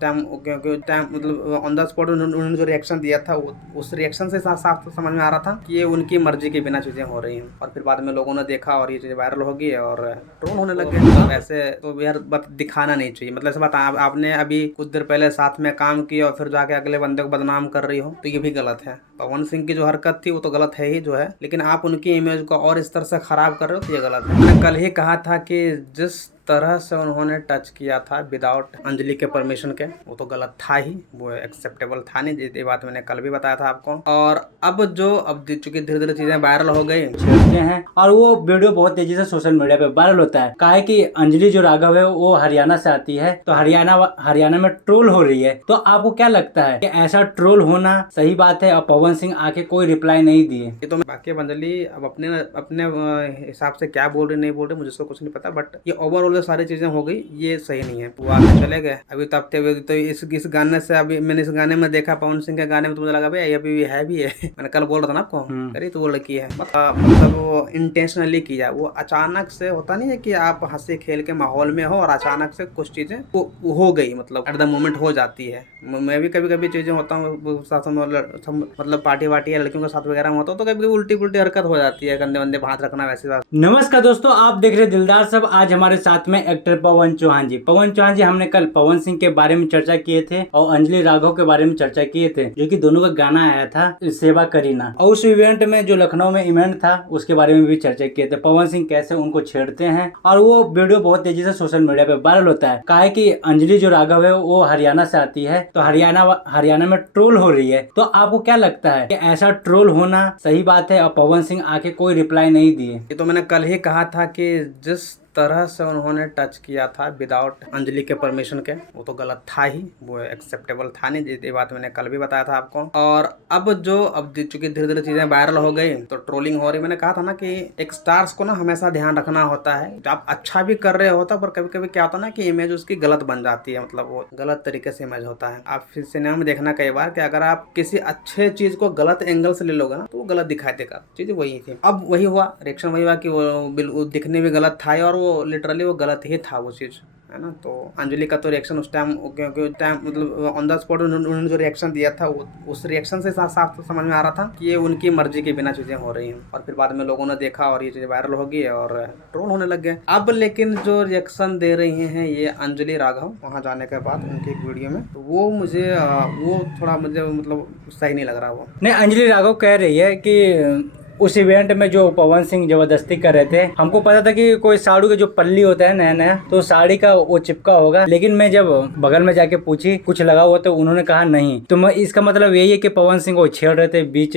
Time क्योंकि time मतलब on the spot उन्होंने जो रिएक्शन दिया था उस रिएक्शन से साफ साफ समझ में आ रहा था कि ये उनकी मर्जी के बिना चीज़ें हो रही हैं। और फिर बाद में लोगों ने देखा और ये चीज़ वायरल हो गई और ट्रोल होने लग गए। तो वैसे तो यार बात दिखाना नहीं चाहिए, मतलब ऐसा बात आपने अभी कुछ देर पहले साथ में काम किया और फिर जाके अगले बंदे को बदनाम कर रही हो तो ये भी गलत है। पवन सिंह की जो हरकत थी वो तो गलत है ही जो है, लेकिन आप उनकी इमेज को और इस तरह से खराब कर रहे हो तो ये गलत है। मैंने कल ही कहा था कि जिस तरह से उन्होंने टच किया था विदाउट अंजलि के परमिशन के वो तो गलत था ही, वो एक्सेप्टेबल था नहीं। ये बात मैंने कल भी बताया था आपको। और अब चूंकि धीरे धीरे चीजें वायरल हो गई छेड़ते हैं और वो वीडियो बहुत तेजी से सोशल मीडिया पे वायरल होता है। कहा है कि अंजलि जो राघव है वो हरियाणा से आती है तो हरियाणा में ट्रोल हो रही है। तो आपको क्या लगता है कि ऐसा ट्रोल होना सही बात है? और पवन सिंह आके कोई रिप्लाई नहीं दिए। ये तो बाकी अंजलि अब अपने अपने हिसाब से क्या बोल रही नहीं बोल रही मुझे इसको कुछ नहीं पता, बट ये ओवरऑल जो सारी चीजें हो गई ये सही नहीं है। वो आगे चले गए अभी तब तो इस गाने से अभी मैंने इस गाने में देखा पवन सिंह के गाने में तो मुझे लगा भाई अभी भी है मैंने कल बोल रहा था ना आपको, अरे तो वो लड़की है मतलब वो इंटेंशनली किया। वो अचानक से होता नहीं है कि आप हंसी खेल के माहौल में हो और अचानक से कुछ चीजें हो गई, मतलब एट द मोमेंट हो जाती है। मैं भी कभी कभी चीजें होता हूँ साथ में मतलब पार्टी वार्टी या लड़कियों के साथ वगैरह में होता हूँ तो कभी उल्टी पुल्टी हरकत हो जाती है, कंधे वंदे पे हाथ रखना वैसे बात। नमस्कार दोस्तों, आप देख रहे दिलदार सब। आज हमारे साथ में एक्टर पवन चौहान जी। हमने कल पवन सिंह के बारे में चर्चा किए थे और अंजलि राघव के बारे में चर्चा किए थे, जो कि दोनों का गाना आया था सेवा करीना। और उस इवेंट में जो लखनऊ में इवेंट था उसके बारे में भी चर्चा किए थे। पवन सिंह कैसे उनको छेड़ते हैं और वो वीडियो बहुत तेजी से सोशल मीडिया पे वायरल होता है। कहा है कि अंजलि जो राघव है वो हरियाणा से आती है तो हरियाणा में ट्रोल हो रही है। तो आपको क्या लगता है कि ऐसा ट्रोल होना सही बात है? और पवन सिंह आके कोई रिप्लाई नहीं दिए। ये तो मैंने कल ही कहा था कि जिस तरह से उन्होंने टच किया था विदाउट अंजलि के परमिशन के वो तो गलत था ही, वो एक्सेप्टेबल था नहीं। ये बात मैंने कल भी बताया था आपको। और अब चूंकि धीरे धीरे चीजें वायरल हो गई तो ट्रोलिंग हो रही। मैंने कहा था ना कि एक स्टार्स को ना हमेशा ध्यान रखना होता है, जब आप अच्छा भी कर रहे होता पर कभी कभी क्या होता है ना कि इमेज उसकी गलत बन जाती है, मतलब वो गलत तरीके से इमेज होता है। आप फिर सिनेमा में देखना कई बार कि अगर आप किसी अच्छे चीज को गलत एंगल से ले लोगे ना तो वो गलत दिखाई देगा। चीज वही थी, अब वही हुआ, रिएक्शन वही हुआ कि वो बिल्कुल दिखने में गलत था और वो लिटरली वो गलत ही था वो चीज़, है ना। तो अंजलि का तो रिएक्शन उस टाइम क्योंकि टाइम मतलब ऑन द स्पॉट उन्होंने जो रिएक्शन दिया था उस रिएक्शन से साफ साफ समझ में आ रहा था कि ये उनकी मर्जी के बिना चीज़ें हो रही हैं। और फिर बाद में लोगों ने देखा और ये चीज़ वायरल हो गई और ट्रोल होने लग गए। अब लेकिन जो रिएक्शन दे रही हैं ये अंजलि राघव वहाँ जाने के बाद उनकी एक वीडियो में, तो वो मुझे वो थोड़ा मुझे मतलब सही नहीं लग रहा। वो नहीं, अंजलि राघव कह रही है कि उस इवेंट में जो पवन सिंह जबरदस्ती कर रहे थे, हमको पता था कि कोई साड़ू के जो पल्ली होता है नया नया तो साड़ी का वो चिपका होगा, लेकिन मैं जब बगल में जाके पूछी कुछ लगा हुआ तो उन्होंने कहा नहीं। तो मैं इसका मतलब यही है कि पवन सिंह को छेड़ रहे थे बीच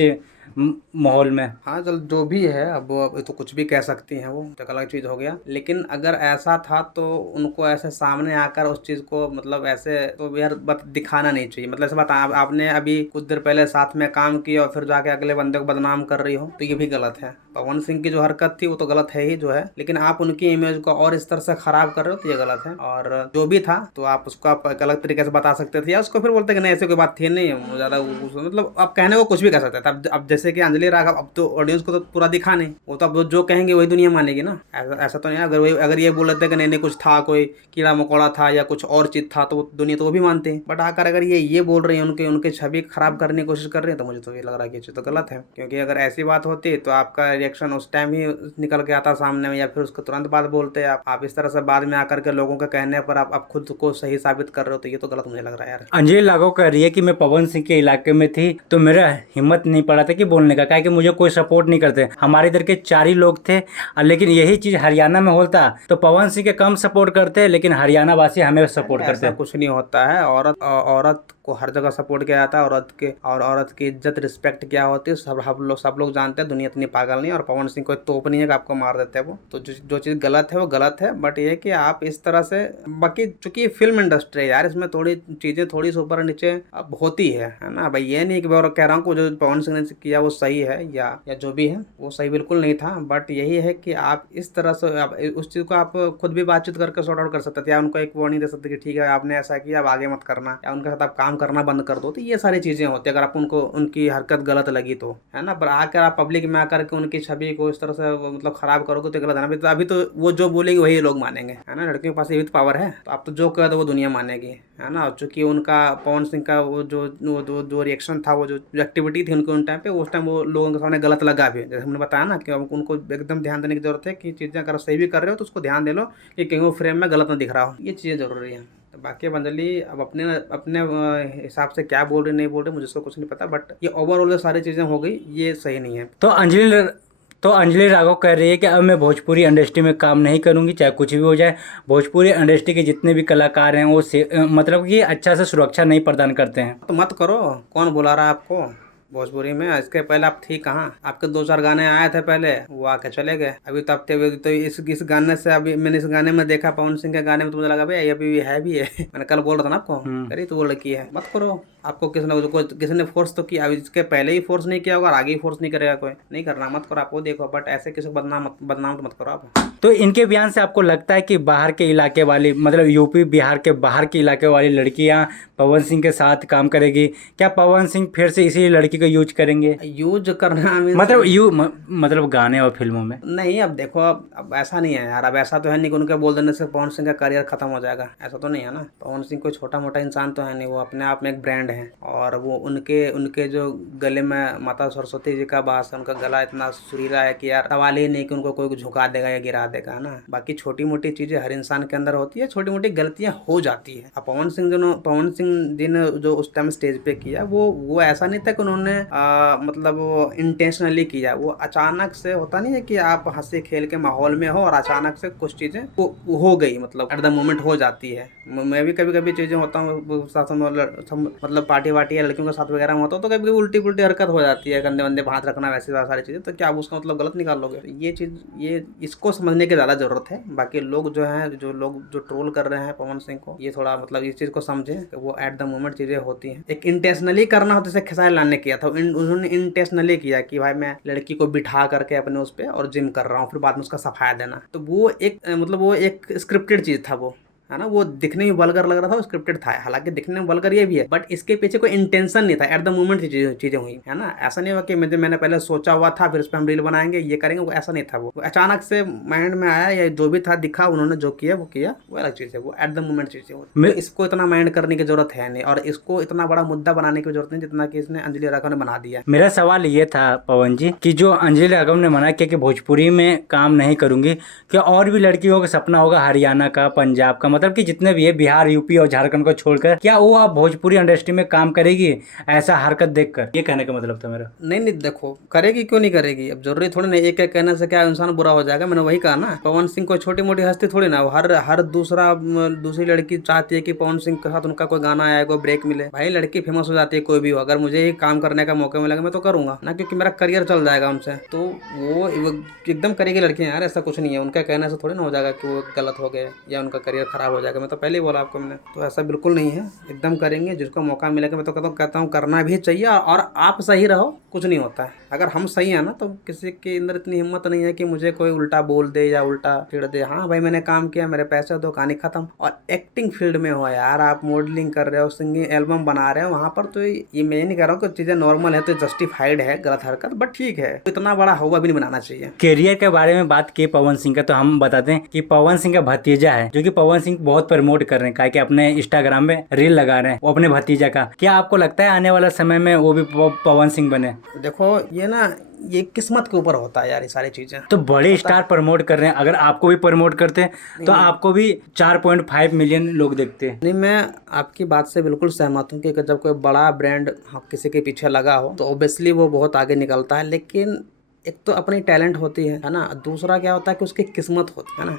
माहौल में। हाँ चल जो भी है, अब तो कुछ भी कह सकती हैं, वो तो अलग चीज़ हो गया। लेकिन अगर ऐसा था तो उनको ऐसे सामने आकर उस चीज़ को मतलब ऐसे तो यार बात दिखाना नहीं चाहिए। मतलब ऐसा बात आपने अभी कुछ देर पहले साथ में काम किया और फिर जाके अगले बंदे को बदनाम कर रही हो तो ये भी गलत है। पवन सिंह की जो हरकत थी वो तो गलत है ही जो है, लेकिन आप उनकी इमेज को और इस तरह से खराब कर रहे हो तो ये गलत है। और जो भी था तो आप उसको आप एक अलग तरीके से बता सकते थे या उसको फिर बोलते कि नहीं ऐसी कोई बात थी नहीं, ज़्यादा मतलब आप कहने को कुछ भी कर सकते थे। अब जैसे कि अंजलि राघव अब तो ऑडियंस को तो पूरा दिखा नहीं, वो तो अब जो कहेंगे वही दुनिया मानेगी ना। ऐसा तो नहीं, अगर ये बोल रहे थे कि नहीं कुछ था, कोई कीड़ा मकोड़ा था या कुछ और चीज़ था तो दुनिया तो वो भी मानते हैं। बट आकर अगर ये बोल रही है उनके छवि खराब करने की कोशिश कर रहे हैं तो मुझे तो ये लग रहा है कि ये चीज़ तो गलत है। क्योंकि अगर ऐसी बात होती तो आपका रिएक्शन उस टाइम ही निकल के आता सामने में या फिर उसको तुरंत बाद बोलते। आप इस तरह से बाद में आकर के लोगों के कहने पर आप खुद को सही साबित कर रहे हो तो ये तो गलत मुझे लग रहा है यार। अंजलि राघव कह रही है कि मैं पवन सिंह के इलाके में थी तो मेरा हिम्मत नहीं पड़ा था कि बोलने का, क्या कि मुझे कोई सपोर्ट नहीं करते। हमारे इधर के 4 ही लोग थे, लेकिन यही चीज हरियाणा में होता तो पवन सिंह के कम सपोर्ट करते, लेकिन हरियाणा वासी हमें सपोर्ट करते। ऐसा कुछ नहीं होता है। औरत को हर जगह सपोर्ट किया जाता है। औरत की इज्जत रिस्पेक्ट क्या होती है सब लोग जानते हैं। दुनिया इतनी पागल नहीं और पवन सिंह कोई तोप नहीं है कि आपको मार देते हैं। वो तो जो चीज़ गलत है वो गलत है, बट ये कि आप इस तरह से बाकी चूंकि फिल्म इंडस्ट्री है यार, इसमें थोड़ी चीज़ें थोड़ी ऊपर नीचे अब होती है ना भाई। ये नहीं कि मैं और कह रहा हूँ जो पवन सिंह ने किया किया वो सही है या जो भी है वो सही बिल्कुल नहीं था। बट यही है कि आप इस तरह से उस चीज़ को आप खुद भी बातचीत करके सॉर्ट आउट कर सकते थे, या उनको एक वार्निंग दे सकते कि ठीक है आपने ऐसा किया अब आगे मत करना, या उनके साथ आप काम करना बंद कर दो। तो ये सारी चीज़ें होती है अगर आप उनको उनकी हरकत गलत लगी तो, है ना। पर आकर आप पब्लिक में आकर के उनकी छवि को इस तरह से मतलब खराब करोगे तो गलत है ना। अभी तो वो जो बोलेगी वही लोग मानेंगे, है ना। लड़कियों के पास ये भी पावर है, तो आप तो जो कह दो वो दुनिया मानेगी, है ना। चूंकि उनका पवन सिंह का वो जो रिएक्शन था, वो जो एक्टिविटी थी उनके उन टाइम पे, उस टाइम वो लोगों के सामने गलत लगा भी। जैसे हमने बताया ना कि उनको एकदम ध्यान देने की जरूरत है कि चीज़ें अगर सही भी कर रहे हो तो उसको ध्यान दे लो कि कहीं वो फ्रेम में गलत ना दिख रहा हो। ये चीज़ें जरूरी है। तो बाकी अब अंजलि अब अपने अपने हिसाब से क्या बोल रही नहीं बोल रही मुझे इसको कुछ नहीं पता, बट ये ओवरऑल सारी चीज़ें हो गई, ये सही नहीं है। तो अंजलि राघव कह रही है कि अब मैं भोजपुरी इंडस्ट्री में काम नहीं करूंगी, चाहे कुछ भी हो जाए। भोजपुरी इंडस्ट्री के जितने भी कलाकार हैं वो मतलब कि अच्छा से सुरक्षा नहीं प्रदान करते हैं। तो मत करो, कौन बुला रहा है आपको भोजपुरी में? इसके पहले आप थी कहाँ? आपके 2-4 गाने आए थे पहले, वो आके चले गए। अभी तो तो इस गाने से, अभी मैंने इस गाने में देखा पवन सिंह के गाने में, तो मुझे लगा भाई अभी भी है मैंने कल बोल रहा था ना आपको, अरे तो वो लड़की है। मत करो, आपको किसी ने फोर्स तो किया, अभी इसके पहले ही फोर्स नहीं किया होगा और आगे ही फोर्स नहीं करेगा कोई, नहीं करना मत करो। आपको देखो, बट ऐसे किसी को बदनाम तो मत करो आप। तो इनके बयान से आपको लगता है कि बाहर के इलाके वाली, मतलब यूपी बिहार के बाहर के इलाके वाली लड़कियां पवन सिंह के साथ काम करेगी? क्या पवन सिंह फिर से इसी लड़की को यूज करेंगे? यूज करना मतलब गाने और फिल्मों में नहीं। अब देखो, अब ऐसा नहीं है यार, अब ऐसा तो है नहीं कि उनके बोल देने से पवन सिंह का करियर खत्म हो जाएगा, ऐसा तो नहीं है ना। पवन सिंह कोई छोटा मोटा इंसान तो है नहीं, वो अपने आप में एक ब्रांड है। और वो उनके जो गले में माता सरस्वती जी का वास है, उनका गला इतना सुरीला है कि यार सवाल ही नहीं कि उनको कोई झुका देगा या गिरा देगा, है ना। बाकी छोटी मोटी चीजें हर इंसान के अंदर होती है, छोटी मोटी गलतियां हो जाती है। अब पवन सिंह जी ने जो उस टाइम स्टेज पे किया, वो ऐसा नहीं था कि उन्होंने मतलब वो इंटेंशनली किया। वो अचानक से होता नहीं है कि आप हंसी खेल के माहौल में हो और अचानक से कुछ चीजें हो गई, मतलब एट द मोमेंट हो जाती है। मैं भी कभी कभी चीजें होता हूँ साथ में, मतलब पार्टी वार्टी या लड़कियों के साथ वगैरह में होता हूँ, तो कभी उल्टी पुल्टी हरकत हो जाती है, कंधे वंदे हाथ रखना, वैसी सारी चीजें। तो क्या आप उसका मतलब गलत निकाल लोगे? ये चीज, ये इसको समझने की ज्यादा जरूरत है। बाकी लोग जो ट्रोल कर रहे हैं पवन सिंह को, ये थोड़ा मतलब इस चीज को समझे कि वो एट द मोमेंट चीजें होती हैं। एक इंटेंशनली करना होता, जैसे खेसारी लाल ने किया था, उन्होंने इंटेंशनली किया कि भाई मैं लड़की को बिठा करके अपने उस पे और जिम कर रहा हूँ, फिर बाद में उसका सफाया देना। तो वो एक स्क्रिप्टेड चीज था वो, है ना। वो दिखने में वल्गर लग रहा था, वो स्क्रिप्टेड था। हालांकि दिखने में वल्गर ये भी है, बट इसके पीछे कोई इंटेंशन नहीं था, एट द मोमेंट चीजें हुई, है ना। ऐसा नहीं हुआ कि मैंने पहले सोचा हुआ था फिर उस पर हम रील बनाएंगे ये करेंगे, वो ऐसा नहीं था। वो अचानक से माइंड में आया, या जो भी था दिखा, उन्होंने जो किया वो अलग चीज है। वो एट द मोमेंट चीजें हुई। तो इसको इतना माइंड करने की जरूरत है नहीं, और इसको इतना बड़ा मुद्दा बनाने की जरूरत नहीं जितना कि इसने अंजलि राघव ने बना दिया। मेरा सवाल ये था पवन जी कि जो अंजलि राघव ने मना किया कि भोजपुरी में काम नहीं करूंगी, क्या और भी लड़कियों का सपना होगा हरियाणा का, पंजाब का, मतलब कि जितने भी है, बिहार यूपी और झारखंड को छोड़कर, क्या वो आप भोजपुरी इंडस्ट्री में काम करेगी ऐसा हरकत देखकर? ये कहने का मतलब था मेरा। नहीं देखो, करेगी क्यों नहीं करेगी? अब जरूरी थोड़ी नहीं एक एक कहने से क्या इंसान बुरा हो जाएगा। मैंने वही कहा ना, पवन सिंह कोई छोटी मोटी हस्ती थोड़ी ना। हर दूसरी लड़की चाहती है कि पवन सिंह के साथ उनका कोई गाना आए, कोई ब्रेक मिले। भाई लड़की फेमस हो जाती है कोई भी हो, अगर मुझे ही काम करने का मौका मिलेगा मैं तो करूंगा ना, क्योंकि मेरा करियर चल जाएगा उनसे। तो वो एकदम करेगी लड़कियां यार, ऐसा कुछ नहीं है। उनका कहने से थोड़ी ना हो जाएगा कि वो गलत हो गए या उनका करियर खराब हो जाएगा। मैं तो पहले ही बोला आपको मैंने, तो ऐसा बिल्कुल नहीं है, एकदम करेंगे। जिसको मौका मिलेगा मैं तो कहता हूँ करना भी चाहिए। और आप सही रहो, कुछ नहीं होता है। अगर हम सही है ना, तो किसी के अंदर इतनी हिम्मत नहीं है कि मुझे कोई उल्टा बोल दे या उल्टा छेड़ दे। हाँ भाई मैंने काम किया, मेरे पैसे दो, कहानी खत्म। और एक्टिंग फील्ड में हो यार, आप मॉडलिंग कर रहे हो, सिंगिंग एल्बम बना रहे हो, वहाँ पर तो ये मैं नहीं कह रहा हूँ कि चीजें नॉर्मल है तो जस्टिफाइड है गलत हरकत, बट ठीक है, इतना बड़ा हवा भी नहीं बनाना चाहिए। करियर के बारे में बात की पवन सिंह का, तो हम बताते हैं कि पवन सिंह का भतीजा है जो कि पवन सिंह बहुत प्रमोट कर रहे हैं, कि अपने इंस्टाग्राम में रील लगा रहे हैं वो अपने भतीजा का। क्या आपको लगता है आने वाला समय में वो भी पवन सिंह बने? देखो ये किस्मत के ऊपर होता है यार, ये सारी चीजें। तो बड़े स्टार प्रमोट कर रहे हैं, अगर आपको भी प्रमोट करते हैं तो आपको भी 4.5 मिलियन लोग देखते हैं। नहीं, मैं आपकी बात से बिल्कुल सहमत हूँ कि जब कोई बड़ा ब्रांड किसी के पीछे लगा हो तो ऑब्वियसली वो बहुत आगे निकलता है। लेकिन एक तो अपनी टैलेंट होती है ना, दूसरा क्या होता है कि उसकी किस्मत होती है ना।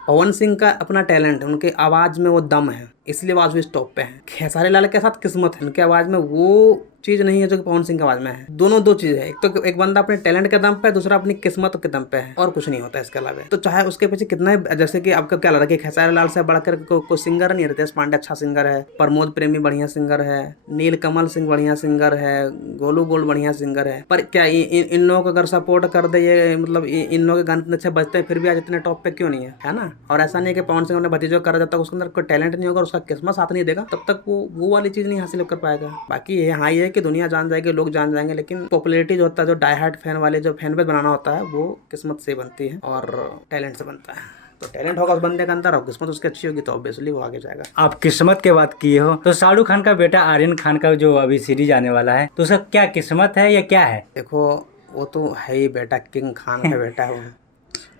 पवन सिंह का अपना टैलेंट है, उनके आवाज़ में वो दम है, इसलिए वो आज भी इस टॉप पे है। खेसारी लाल के साथ किस्मत है, उनके आवाज में वो चीज नहीं है जो कि पवन सिंह की आवाज में है। दोनों दो चीज है, एक तो एक बंदा अपने टैलेंट के दम पे है, दूसरा अपनी किस्मत के दम पे है, और कुछ नहीं होता इसके अलावा। तो चाहे उसके पीछे कितना ही, जैसे कि आपको क्या लग रहा है कि खेसारी लाल से बढ़कर कोई सिंगर नहीं है। रितेश पांडे अच्छा सिंगर है, प्रमोद प्रेमी बढ़िया सिंगर है, नील कमल सिंह बढ़िया सिंगर है, गोलू गोल्ड बढ़िया सिंगर है, पर क्या इन लोगों को अगर सपोर्ट कर दे, ये मतलब इन लोगों के गाने इतने अच्छे बजते हैं, फिर भी आज इतने टॉप पे क्यों नहीं है ना। और ऐसा नहीं है कि पवन सिंह ने भतीजों करा, जब तक उसके अंदर कोई टैलेंट नहीं होगा, उसका किस्मत साथ नहीं देगा, तब तक वो वाली चीज नहीं हासिल कर पाएगा। बाकी ये हाँ ये है कि दुनिया जान जाएगी, लोग जान जाएंगे, लेकिन पॉपुलैरिटी जो होता है, जो डाई हार्ड फैन वाले जो फैन बेस बनाना होता है, वो किस्मत से बनती है और टैलेंट से बनता है। तो टैलेंट होगा उस बंदे के अंदर और किस्मत उसकी अच्छी होगी तो ऑब्वियसली वो आगे जाएगा। आप किस्मत की बात किए हो तो शाहरुख खान का बेटा आर्यन खान का जो अभी सीरीज आने वाला है, तो उसका क्या किस्मत है या क्या है? देखो वो तो है ही बेटा, किंग खान का बेटा है वो।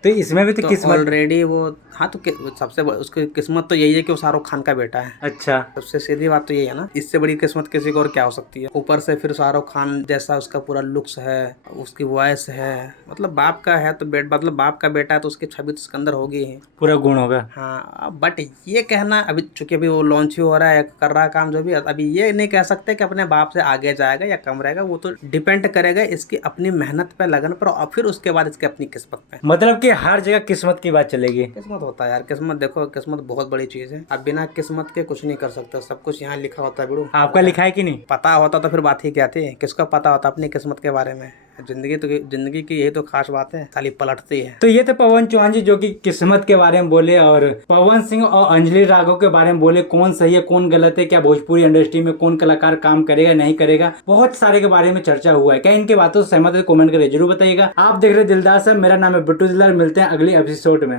तो इसमें भी तो किस्मत ऑलरेडी वो, हाँ तो सबसे उसकी किस्मत तो यही है कि वो शाहरुख खान का बेटा है। अच्छा, सबसे सीधी बात तो यही है ना, इससे बड़ी किस्मत किसी को और क्या हो सकती है। ऊपर से फिर शाहरुख खान जैसा उसका पूरा लुक्स है, उसकी वॉइस है, मतलब बाप का है तो मतलब बाप का बेटा है तो उसकी छवि तो उसके अंदर होगी ही, पूरा गुण होगा। हाँ। बट ये कहना अभी, चूंकि अभी वो लॉन्च ही हो रहा है, कर रहा है काम जो भी, अभी ये नहीं कह सकते कि अपने बाप से आगे जाएगा या कम रहेगा। वो तो डिपेंड करेगा इसकी अपनी मेहनत पे, लगन पर, और फिर उसके बाद इसकी अपनी किस्मत पे। मतलब कि हर जगह किस्मत की बात चलेगी। किस्मत होता है यार, किस्मत देखो, किस्मत बहुत बड़ी चीज है। अब बिना किस्मत के कुछ नहीं कर सकते, सब कुछ यहाँ लिखा होता है बिड़ू। आपका लिखा है कि नहीं? पता होता तो फिर बात ही क्या थी, किसको पता होता अपनी किस्मत के बारे में। जिंदगी की यही तो खास बात है, खाली पलटती है। तो ये थे पवन चौहान जी जो कि किस्मत के बारे में बोले, और पवन सिंह और अंजलि राघव के बारे में बोले, कौन सही है कौन गलत है, क्या भोजपुरी इंडस्ट्री में कौन कलाकार काम करेगा नहीं करेगा, बहुत सारे के बारे में चर्चा हुआ है। क्या इनके बातों से सहमत है? कमेंट करके जरूर बताइएगा। आप देख रहे दिलदार साहब, मेरा नाम है बिट्टू दिलदार। मिलते हैं अगली एपिसोड में।